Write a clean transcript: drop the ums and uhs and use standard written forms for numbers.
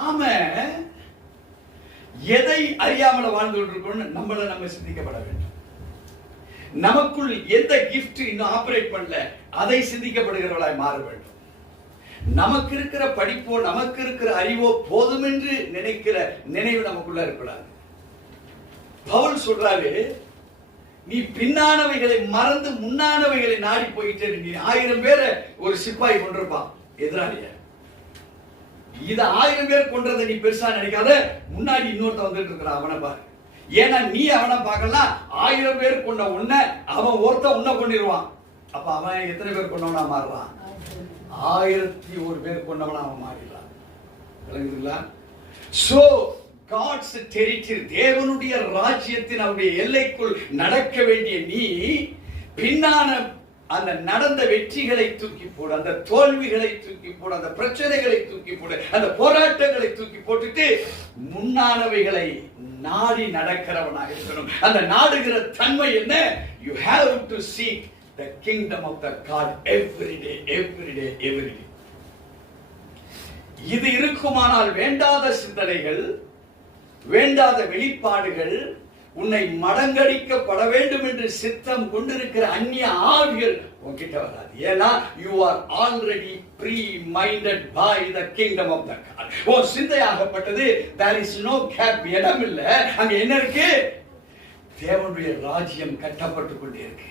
நாம எதை அறியாமல் வாழ்ந்து கொண்டிருக்கோம் நம்ம சிந்திக்கப்பட வேண்டும். நமக்குள் எந்த கிஃப்ட் இன்னும் ஆபரேட் பண்ணல அதை சிந்திக்கப்படுகிறவர்களாய் மாற வேண்டும். நமக்கு இருக்கிற படிப்போ நமக்கு இருக்கிற அறிவோ போதும் என்று நினைக்கிற நினைவு நமக்குள்ள இருக்கக்கூடாது. பவுல் சொல்றாரு, நீ பின்னானவைகளை மறந்து முன்னானவைகளை நாடி போயிட்டு, நீ 1000 பேரை ஒரு சிப்பாய் கொண்டிருப்பான் எதிராளிய. இத 1000 பேர் கொன்றதை நீ பெருசா நினைக்காத, முன்னாடி இன்னொருத்த வந்துட்டு இருக்கிற அவனை பாரு. ஏன்னா நீ அவனை பார்க்கலாம், 1000 பேர் கொண்ட உன்ன அவன் ஒருத்த உன்ன கொண்டிருவான். அப்ப அவன் எத்தனை பேர் கொண்டவனா மாறுறான்? 1001 பேர் கொண்டவனா அவன் மாறிடலாம். விளங்குதுங்களா? சோ God's territory, தேவனுடைய ராஜ்யத்தின் அவருடைய எல்லைக்குள் நடக்க வேண்டிய நீ பின்னான அந்த நடந்த வெற்றிகளை தூக்கி போடு, அந்த தோல்விகளை தூக்கி போடு, அந்த பிரச்சனைகளை தூக்கி போடு, அந்த போராட்டங்களை தூக்கி போட்டுட்டு முன்னானவைகளை நாடி நடக்கிறவனாக இருக்கணும். அந்த நாடுகிற தன்மை என்ன? You have to seek the kingdom of the God every day, every day, every day. இது இருக்குமானால் வேண்டாத சிந்தனைகள், வேண்டாத வெளிப்பாடுகள், உன்னை மடங்கடிக்கப்பட வேண்டும் என்று சித்தம் கொண்டிருக்கிற அந்நிய ஆவிகள் உன்கிட்ட வராது. ஏன்னா you are already pre-minded by the kingdom of the God. O சிந்தையாகப்பட்டது. there is no gap, இடம் இல்ல. அங்க என்ன இருக்கு? தேவனுடைய ராஜ்யம் கட்டப்பட்டு கொண்டே இருக்கு.